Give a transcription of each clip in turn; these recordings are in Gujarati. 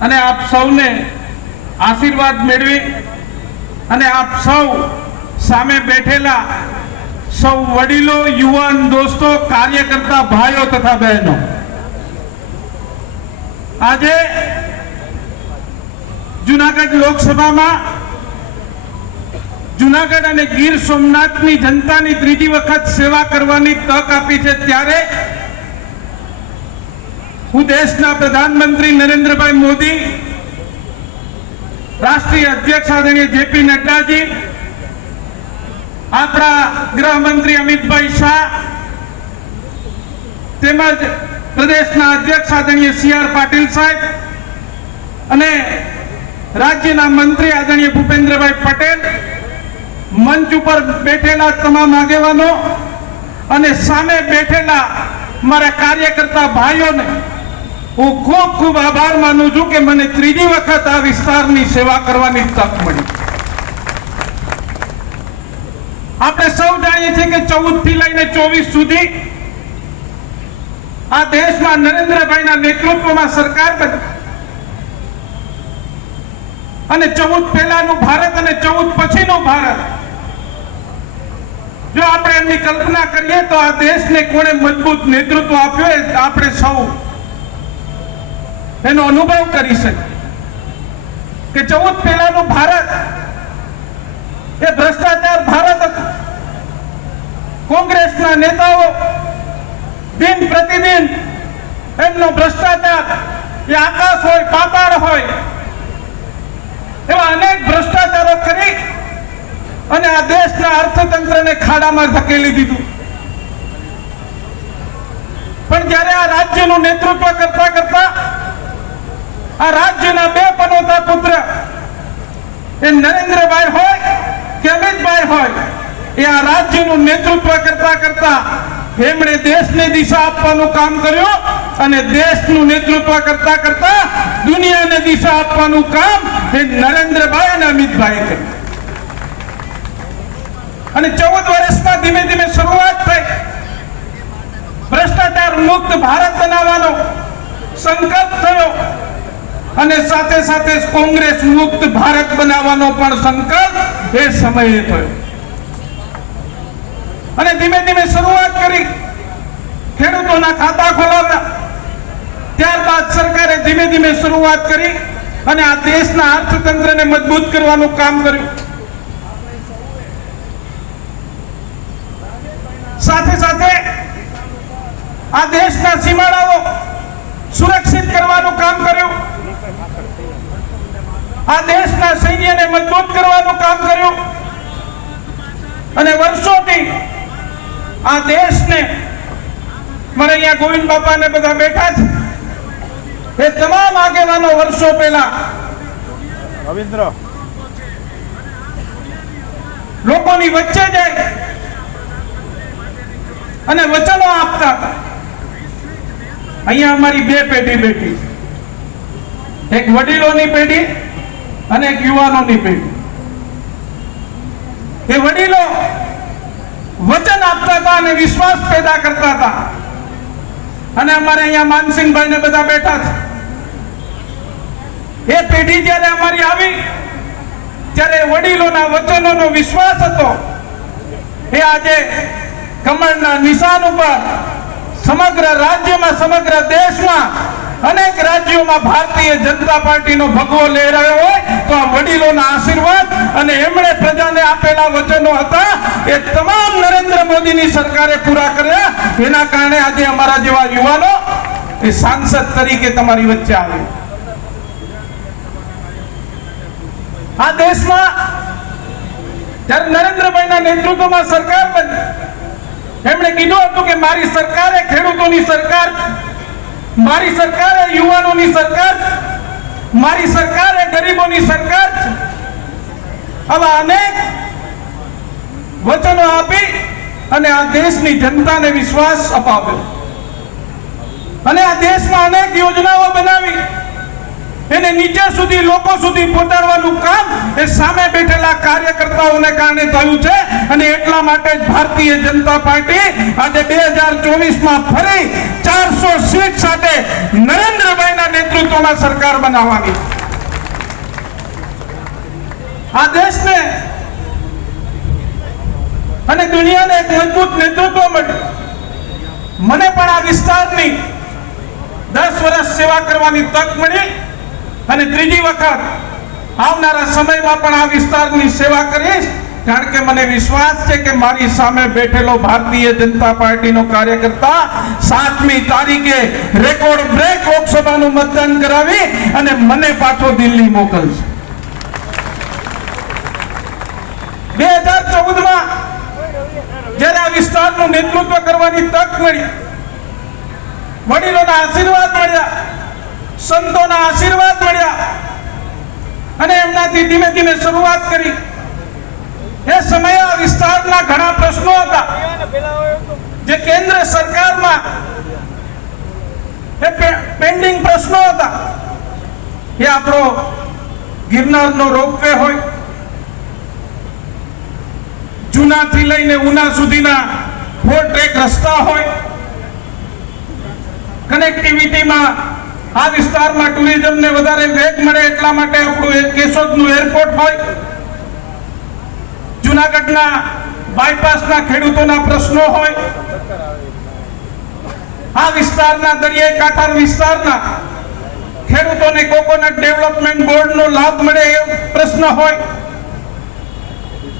અને આપ સૌને આશીર્વાદ મેળવી અને આપ સૌ સામે બેઠેલા સૌ વડીલો, યુવાન, દોસ્તો, કાર્યકર્તા, ભાઈઓ તથા બહેનો, આજે જુનાગઢ લોકસભામાં જુનાગઢ અને ગીર સોમનાથની જનતાની ત્રીજી વખત સેવા કરવાની તક આપી છે. ત્યારે હું દેશના પ્રધાનમંત્રી નરેન્દ્રભાઈ મોદી, રાષ્ટ્રીય અધ્યક્ષ આદરણીય જેપી નડ્ડાજી, આપણા ગૃહમંત્રી અમિતભાઈ શાહ, તેમજ પ્રદેશના અધ્યક્ષ આદરણીય સી આર પાટીલ સાહેબ અને રાજ્યના મંત્રી આદરણીય ભૂપેન્દ્રભાઈ પટેલ, મંચ ઉપર બેઠેલા તમામ આગેવાનો અને સામે બેઠેલા મારા કાર્યકર્તા ભાઈઓને હું ખૂબ ખૂબ આભાર માનું છું કે મને ત્રીજી વખત આ વિસ્તારની સેવા કરવાની તક મળી. આપણે સૌ જાણીએ છીએ કે ચૌદથી લઈને ચોવીસ સુધી આ દેશમાં નરેન્દ્રભાઈના નેતૃત્વમાં સરકાર અને ચૌદ પહેલાનું ભારત અને ચૌદ પછીનું ભારત. જો આપણે એમની કલ્પના કરીએ તો આ દેશને કોણે મજબૂત નેતૃત્વ આપ્યો એ આપણે સૌ એનો અનુભવ કરી શકે. કે ચૌદ પહેલાનું ભારત, એ ભ્રષ્ટાચાર ભારત હતું. કોંગ્રેસના નેતાઓ દિન પ્રતિદિન એમનો ભ્રષ્ટાચાર, એ આકાશ હોય, પાતાળ હોય, એવા અનેક ભ્રષ્ટાચારો કરી અને આ દેશના અર્થતંત્રને ખાડામાં ધકેલી દીધું. પણ જ્યારે આ રાજ્યનું નેતૃત્વ કરતા કરતા આ રાજ્યના બે પનોતા પુત્ર. એ નરેન્દ્રભાઈ હોય કે અમિતભાઈ હોય, એ આ રાજ્યનું નેતૃત્વ કરતા કરતા એમણે દેશને દિશા આપવાનું કામ કર્યું અને દેશનું નેતૃત્વ કરતા કરતા દુનિયાને દિશા આપવાનું કામ એ નરેન્દ્રભાઈ અને અમિતભાઈ કર્યું. અને ચૌદ વર્ષમાં ધીમે ધીમે શરૂઆત થઈ. ભ્રષ્ટાચાર મુક્ત ભારત બનાવવાનો સંકલ્પ થયો. અને સાથે સાથે કોંગ્રેસ મુક્ત ભારત બનાવવાનો પણ સંકલ્પ એ સમયે થયો. અને ધીમે ધીમે શરૂઆત કરી. ખેડૂતોના ખાતા ખોલાવતા ત્યારબાદ સરકારે ધીમે ધીમે શરૂઆત કરી અને આ દેશના અર્થતંત્રને મજબૂત કરવાનું કામ કર્યું. સાથે સાથે આ દેશના સીમાડાઓ સુરક્ષિત કરવાનું કામ કર્યું. આ દેશના સૈન્યને મજબૂત કરવાનું કામ કર્યું. અને વર્ષોથી આ દેશને મને અહીંયા ગોવિંદ બાપાને બધા બેઠા છે. એ તમામ આગેવાનો વર્ષો પહેલા રવિન્દ્ર. લોકોની વચ્ચે જાય અને વચનો આપતા. હતા અહીંયા અમારી બે પેઢી બેઠી. એક વડીલોની પેઢી અને એક યુવાનોની પેઢી એ વડીલો વચન આપતા હતા અને વિશ્વાસ પેદા કરતા હતા. અને અમારે અહીંયા માનસિંહભાઈ ને બધા બેઠા છે. એ પેઢી જ્યારે અમારી આવી, ત્યારે વડીલોના વચનોનો વિશ્વાસ હતો. એ આજે કમળના નિશાન ઉપર સમગ્ર રાજ્યમાં, સમગ્ર દેશમાં અનેક રાજ્યોમાં ભારતીય જનતા પાર્ટીનો ભગવો લહેરાયો હોય તો આ વડીલોના આશીર્વાદ અને એમણે પ્રજાને આપેલા વચનો હતા એ તમામ નરેન્દ્ર મોદીની સરકારે પૂરા કર્યા એના કારણે આજે અમારા જેવા યુવાનો એ સાંસદ તરીકે તમારી વચ્ચે આવે આ દેશમાં જ્યારે નરેન્દ્રભાઈના નેતૃત્વમાં સરકાર બની, એમણે કીધું હતું કે મારી સરકાર ખેડૂતોની સરકાર. મારી સરકાર યુવાનોની સરકાર, મારી સરકાર એ ગરીબોની સરકાર. આવા અનેક વચનો આપી અને આ દેશની જનતાને વિશ્વાસ અપાવ્યો. અને આ દેશમાં અનેક યોજનાઓ એની નીચે સુધી, લોકો સુધી પહોંચાડવાનું કામ એ સામે બેઠેલા કાર્યકર્તાઓને કારણે થયું છે. અને એટલા માટે જ ભારતીય જનતા પાર્ટી આજે બે હજાર ચોવીસમાં ફરી ચારસો સીટ સાથે નરેન્દ્રભાઈના નેતૃત્વમાં સરકાર બનાવવાની. આ દેશને અને દુનિયાને એક મજબૂત નેતૃત્વ મળ્યું મને પણ આ વિસ્તારની દસ વર્ષ સેવા કરવાની તક મળી. અને ત્રીજી વખત આવનારા સમયમાં પણ આ વિસ્તારની સેવા કરીશ. કારણ કે મને વિશ્વાસ છે કે મારી સામે બેઠેલો ભારતીય જનતા પાર્ટીનો કાર્યકર્તા સાતમી તારીખે રેકોર્ડ બ્રેક લોકસભાનું મતદાન કરાવી અને મને પાછો દિલ્હી મોકલશે. બે હજાર ચૌદમાં જ્યારે આ વિસ્તારનું નેતૃત્વ કરવાની તક મળી, વડીલોના આશીર્વાદ મળ્યા. સંતોના આશીર્વાદ મળ્યા. અને એમનાથી ધીમે ધીમે શરૂઆત કરી. એ સમયે આ વિસ્તારના ઘણા પ્રશ્નો હતા. જે કેન્દ્ર સરકારમાં એ પેન્ડિંગ પ્રશ્નો હતા. એ આપણો ગિરનારનો રોપવે હોય. જૂનાથી લઈને ઉના સુધીના ફોર ટ્રેક રસ્તા હોય. કનેક્ટિવિટીમાં આ વિસ્તારમાં ટુરિઝમને વધારે વેગ મળે એટલા માટે આપણું કેશોદનું એરપોર્ટ હોય. જુનાગઢના બાયપાસના ખેડૂતોના પ્રશ્નો હોય. આ વિસ્તારના દરિયાઈ કાંઠાર વિસ્તારના ખેડૂતોને કોકોનટ ડેવલપમેન્ટ બોર્ડનો લાભ મળે એ પ્રશ્ન હોય.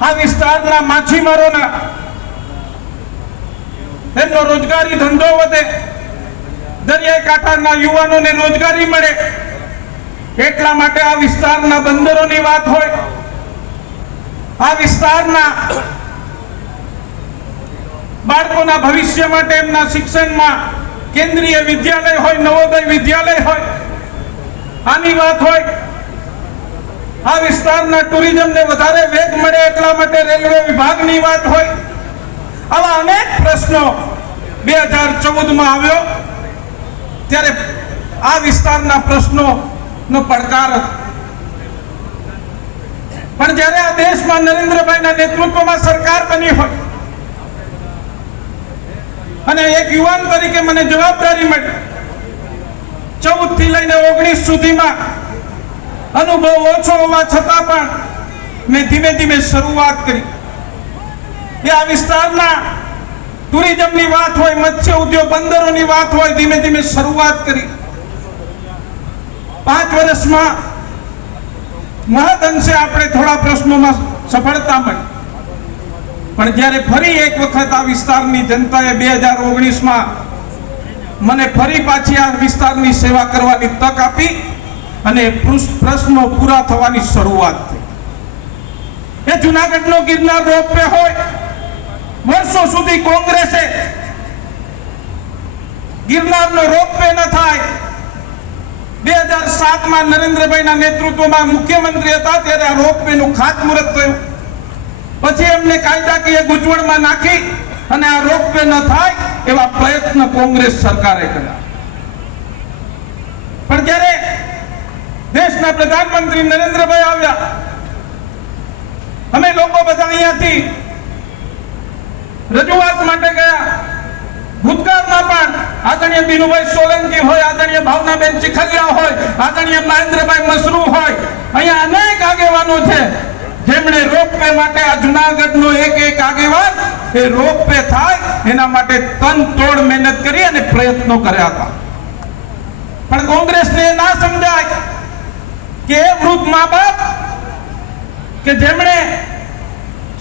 આ વિસ્તારના માછીમારોના એમનો રોજગારી ધંધો વધે. દરિયાઈ કાંઠાના યુવાનોને રોજગારી મળે. એટલા માટે આ વિસ્તારના બંદરોની વાત હોય. આ વિસ્તારના બાળકોના ભવિષ્ય માટે એમના શિક્ષણમાં કેન્દ્રીય વિદ્યાલય હોય, નવોદય વિદ્યાલય હોય. આની વાત હોય. આ વિસ્તારના ટુરિઝમને વધારે વેગ મળે એટલા માટે રેલવે વિભાગની વાત હોય. આવા અનેક પ્રશ્નો બે હજાર ચૌદમાં આવ્યો. ત્યારે આ વિસ્તારના પ્રશ્નો નો પડકાર હતો. પણ જ્યારે આ દેશમાં નરેન્દ્રભાઈના નેતૃત્વમાં સરકાર બની હોય અને એક યુવાન તરીકે મને જવાબદારી મળી ચૌદથી લઈને ઓગણીસ સુધીમાં અનુભવ ઓછો હોવા છતાં પણ મેં ધીમે ધીમે શરૂઆત કરી. એ આ વિસ્તારના ટુરિઝમની વાત હોય, મત્સ્ય ઉદ્યોગ, બંદરોની વાત હોય, ધીમે ધીમે શરૂઆત કરી. પાંચ વર્ષમાં મહદ અંશે આપણે થોડા પ્રશ્નોમાં સફળતા મળી. પણ જ્યારે ફરી એક વખત આ વિસ્તારની જનતાએ બે હજાર ઓગણીસમાં મને ફરી પાછી આ વિસ્તારની સેવા કરવાની તક આપી અને પ્રશ્નો પૂરા થવાની શરૂઆત થઈ. એ જુનાગઢનો ગિરનાર રોપવે હોય વર્ષો સુધી કોંગ્રેસે ગિરનારનો રોપવે ન થાય. બે હજાર સાતમાં નરેન્દ્રભાઈના નેતૃત્વમાં મુખ્યમંત્રી હતા, ત્યારે આ રોપવેનું ખાતમુહૂર્ત થયું. પછી એમને કાયદાકીય ગૂંચવણમાં નાખી અને આ રોપવે ન થાય એવા પ્રયત્ન કોંગ્રેસ સરકારે કર્યા. પણ જ્યારે દેશના પ્રધાનમંત્રી નરેન્દ્રભાઈ આવ્યા, અમે લોકો બધા અહીંયાથી રજૂઆત માટે ગયા. ભૂતકાળમાં પણ આદરણીય બીનુભાઈ સોલંકી હોય, આદરણીય ભાવનાબેન ચીખલિયા હોય, આદરણીય મહેન્દ્રભાઈ મસરૂ હોય, અહીંયા અનેક આગેવાનો છે. જેમણે રોપવે માટે આ જુનાગઢનો એક એક આગેવાન, એ રોપવે થાય, એના માટે તન તોડ મહેનત કરી અને પ્રયત્નો કર્યા હતા. પણ કોંગ્રેસને ના સમજાય કે એ વૃદ્ધ મા બાપ, કે જેમણે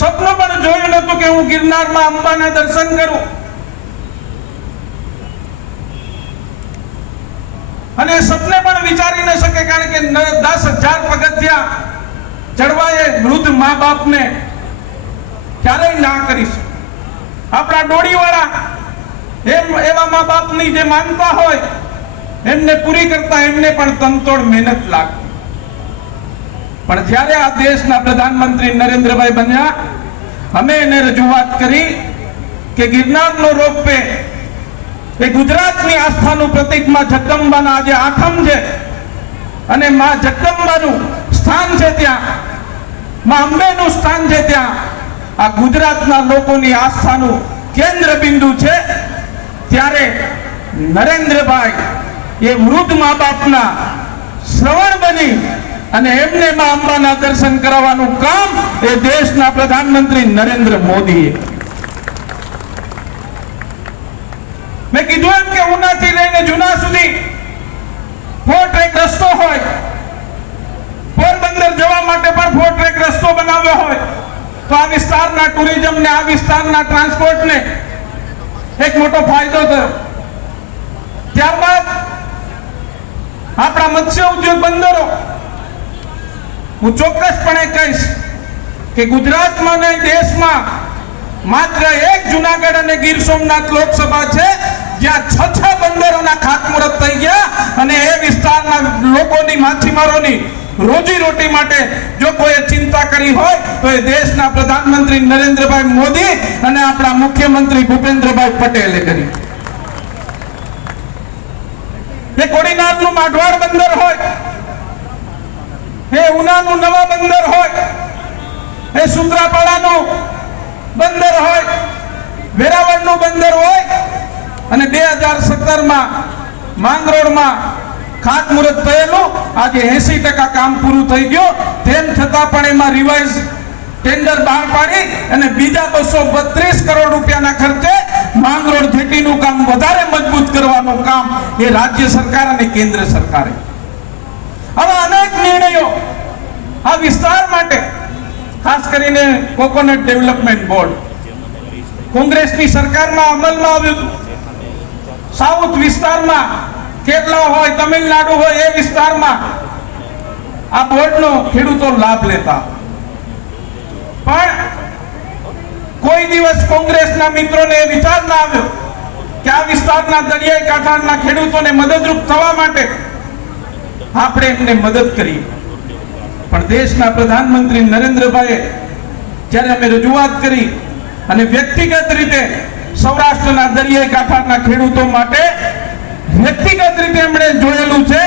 સપનું પણ જોયું નતું કે હું ગિરનારમાં અંબાના દર્શન કરું. અને સપને પણ વિચારી ન શકે કારણ કે દસ હજાર પગથિયા ચડવાએ વૃદ્ધ મા બાપને ક્યારેય ના કરીશ આપણા ડોળીવાળા એમ એવા મા બાપની જે માનતા હોય, એમને પૂરી કરતા એમને પણ તનતોડ મહેનત લાગતી. પણ જ્યારે આ દેશના પ્રધાનમંત્રી નરેન્દ્રભાઈ બન્યા, અમે એને રજૂઆત કરી કે ગિરનારનો રોપવે. એ ગુજરાતની આસ્થાનું પ્રતીકમાં જગદંબાના આજે આઠમ છે. અને માં જગદંબાનું સ્થાન છે ત્યાં. માં અંબેનું સ્થાન છે ત્યાં. આ ગુજરાતના લોકોની આસ્થાનું કેન્દ્ર બિંદુ છે. ત્યારે નરેન્દ્રભાઈ એ વૃદ્ધ મા બાપના શ્રવણ બની અને એમને માં અંબાના દર્શન કરાવવાનું કામ એ દેશના પ્રધાનમંત્રી નરેન્દ્ર મોદીએ. મેં કીધું એમ કે ઉનાથી લઈને જુના સુધી ફોર રસ્તો હોય. પોરબંદર જવા માટે પણ ફોર રસ્તો બનાવ્યો હોય. તો આ વિસ્તારના ટુરિઝમ ને આ વિસ્તારના ટ્રાન્સપોર્ટ ને એક મોટો ફાયદો થયો. ત્યારબાદ આપણા મત્સ્ય ઉદ્યોગ બંદરો હું ચોક્કસપણે કહીશ કે ગુજરાતમાં નહીં, દેશમાં માત્ર એક જુનાગઢ અને ગીર સોમનાથ લોકસભા છે, જ્યાં છ છ બંદરોના ખાતમુહૂર્ત થઈ ગયા અને એ વિસ્તારના લોકોની માછીમારોની રોજી રોટી માટે જો કોઈએ ચિંતા કરી હોય, તો એ દેશના પ્રધાનમંત્રી નરેન્દ્રભાઈ મોદી અને આપણા મુખ્યમંત્રી ભૂપેન્દ્રભાઈ પટેલે કરી. એ કોડીનારનું માઢવાડ બંદર હોય એ ઉનાનું નવા બંદર હોય એ સુત્રાપાડાનું બંદર હોય, વેરાવળનું બંદર હોય, અને બે હજાર સત્તરમાં માંગરોળમાં ખાતમુહૂર્ત થયેલું, આજે એસી ટકા કામ પૂરું થઈ ગયું. તેમ છતાં પણ એમાં રિવાઇઝ ટેન્ડર બહાર પાડી અને બીજા બસો બત્રીસ કરોડ રૂપિયાના ખર્ચે માંગરોળ જેટીનું કામ વધારે મજબૂત કરવાનું કામ એ રાજ્ય સરકાર અને કેન્દ્ર સરકારે આવા અનેક નિર્ણયો આ વિસ્તાર માટે, ખાસ કરીને કોકોનટ ડેવલપમેન્ટ બોર્ડ. કોંગ્રેસની સરકારમાં અમલમાં આવ્યું સાઉથ વિસ્તારમાં કેરલા હોય, તમિલનાડુ હોય, એ વિસ્તારમાં આ બોર્ડનો ખેડૂતો લાભ લેતા. પણ કોઈ દિવસ કોંગ્રેસના મિત્રોને વિચાર ના આવ્યો કે આ વિસ્તારના દરિયાઈ કાંઠાના ખેડૂતોને મદદરૂપ થવા માટે આપણે એમને મદદ કરી પણ દેશના પ્રધાનમંત્રી નરેન્દ્રભાઈએ જ્યારે અમે રજૂઆત કરી અને વ્યક્તિગત રીતે સૌરાષ્ટ્રના દરિયાઈ કાંઠાના ખેડૂતો માટે વ્યક્તિગત રીતે એમણે જોયેલું છે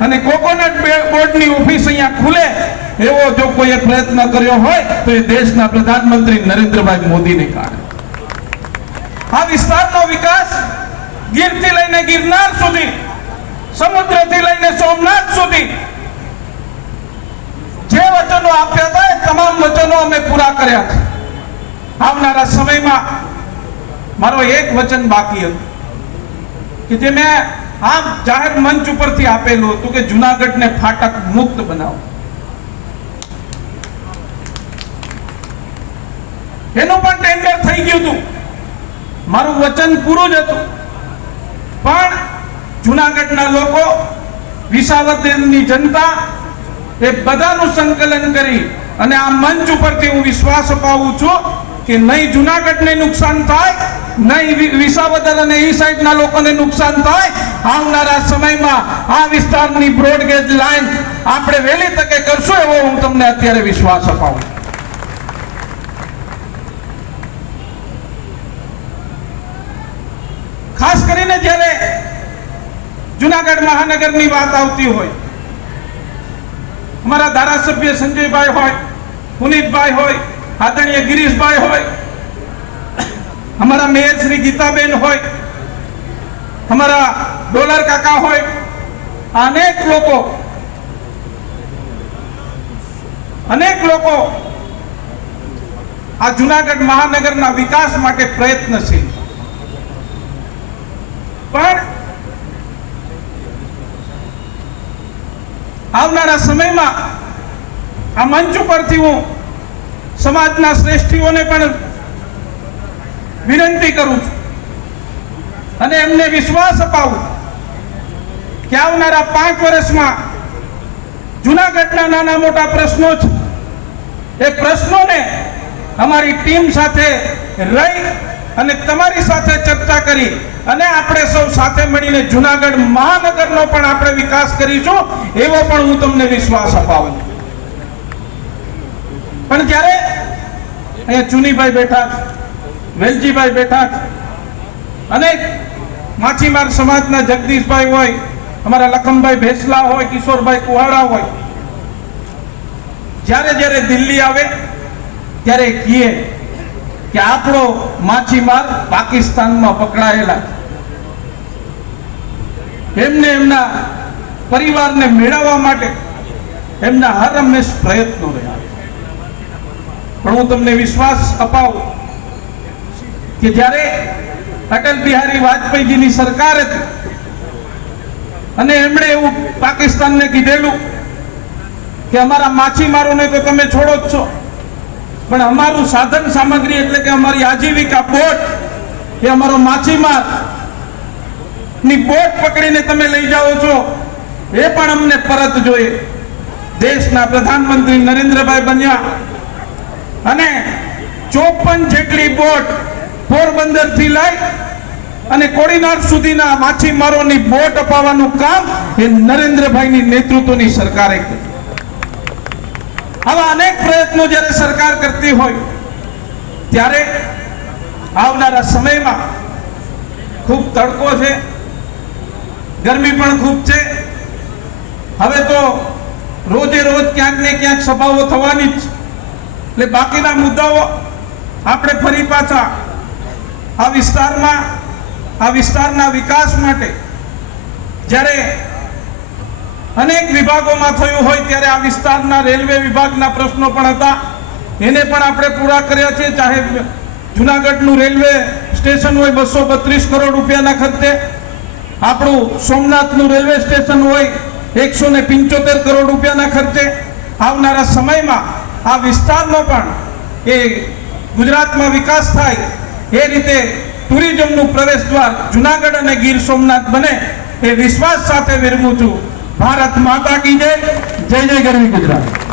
અને કોકોનટ બોર્ડની ઓફિસ અહીંયા ખુલે એવો જો કોઈએ પ્રયત્ન કર્યો હોય તો એ દેશના પ્રધાનમંત્રી નરેન્દ્રભાઈ મોદીને કારણે. આ વિસ્તારનો વિકાસ ગીરથી લઈને ગિરનાર સુધી સમુદ્રથી લઈને સોમનાથ સુધી જે વચનો આપ્યા હતા એ તમામ વચનો અમે પૂરા કર્યા આવનારા સમયમાં મારો એક વચન બાકી હતું કે જે મેં આમ જાહેર મંચ ઉપરથી આપેલું હતું કે જુનાગઢને ફાટક મુક્ત બનાવો. એનું પણ ટેન્ડર થઈ ગયું હતું. મારું વચન પૂરું જ હતું. પણ જુનાગઢના લોકો વિસાવદરની જનતા, એ બધાનું સંકલન કરી અને આ મંચ ઉપરથી હું વિશ્વાસ અપાવું છું કે નહીં જુનાગઢને નુકસાન થાય, નહીં વિસાવદર અને ઈ સાઈડના લોકોને નુકસાન થાય, આવનારા સમયમાં આ વિસ્તારની બ્રોડગેજ લાઈન આપણે વહેલી તકે કરશું એવો હું તમને અત્યારે વિશ્વાસ અપાવું ખાસ કરીને જ્યારે જુનાગઢ મહાનગરની વાત આવતી હોય, અમારા ધારાસભ્ય સંજયભાઈ હોય, પુનિતભાઈ હોય, આદરણીય ગિરીશભાઈ હોય, અમારા મેયર શ્રી ગીતાબેન હોય, અમારા ડોલર કાકા હોય, અનેક લોકો અનેક લોકો આ જુનાગઢ મહાનગરના વિકાસ માટે પ્રયત્નશીલ. પણ આવનારા સમયમાં આ મંચ ઉપરથી હું સમાજના શ્રેષ્ઠીઓને પણ વિનંતી કરું છું. અને એમને વિશ્વાસ અપાવું કે આવનારા પાંચ વર્ષમાં જુનાગઢના નાના મોટા પ્રશ્નો છે. એ પ્રશ્નોને અમારી ટીમ સાથે રહી અને તમારી સાથે ચર્ચા કરી. અને આપણે સૌ સાથે મળીને જુનાગઢ મહાનગરનો પણ આપણે વિકાસ કરીશું, એવો પણ હું તમને વિશ્વાસ અપાવું. પણ જ્યારે અહીંયા ચુનીભાઈ બેઠા વેલજીભાઈ બેઠા અને માછીમાર સમાજના જગદીશભાઈ હોય, અમારા લખમભાઈ ભેસલા હોય, કિશોરભાઈ કુહાડા હોય, જ્યારે જ્યારે દિલ્હી આવે, ત્યારે કહીએ કે આપણો માછીમાર પાકિસ્તાનમાં પકડાયેલા એમને એમના પરિવારને મેળવવા માટે એમના હર હંમેશ પ્રયત્નો રહ્યા પણ હું તમને વિશ્વાસ અપાવું કે જ્યારે અટલ બિહારી વાજપેયીજીની સરકાર હતી અને એમણે એવું પાકિસ્તાનને કીધેલું કે અમારા માછીમારોને તો તમે છોડો જ છો, પણ અમારું સાધન સામગ્રી એટલે કે અમારી આજીવિકા બોટ એ અમારો માછીમાર ની બોટ પકડીને તમે લઈ જાઓ છો, એ પણ અમને પરત જોઈએ. દેશના પ્રધાનમંત્રી નરેન્દ્રભાઈ બન્યા. અને ચોપન જેટલી બોટ પોરબંદરથી લઈ અને કોડીનાર સુધીના માછીમારોની બોટ અપાવવાનું કામ એ નરેન્દ્રભાઈની નેતૃત્વની સરકારે આવા અનેક પ્રયત્નો જ્યારે સરકાર કરતી હોય, ત્યારે આવનારા સમયમાં ખૂબ તડકો છે. ગરમી પણ ખૂબ છે. હવે તો રોજે રોજ ક્યાંક ને ક્યાંક સભાઓ થવાની જ. એટલે બાકીના મુદ્દાઓ આપણે ફરી પાછા આ વિસ્તારમાં, આ વિસ્તારના વિકાસ માટે જ્યારે અનેક વિભાગોમાં થયું હોય ત્યારે આ વિસ્તારના રેલવે વિભાગના પ્રશ્નો પણ હતા. એને પણ આપણે પૂરા કર્યા છે ચાહે જુનાગઢનું રેલવે સ્ટેશન હોય બસો બત્રીસ કરોડ રૂપિયાના ખર્ચે આપણું સોમનાથનું રેલવે સ્ટેશન હોય એકસો ને પંચોતેર કરોડ રૂપિયાના ખર્ચે આવનારા સમયમાં આ વિસ્તારનો પણ એ ગુજરાતમાં વિકાસ થાય, એ રીતે ટુરિઝમનું પ્રવેશ દ્વાર જુનાગઢ અને ગીર સોમનાથ બને, એ વિશ્વાસ સાથે વિરમું છું. ભારત માતા કી જય જય જય ગરવી ગુજરાત.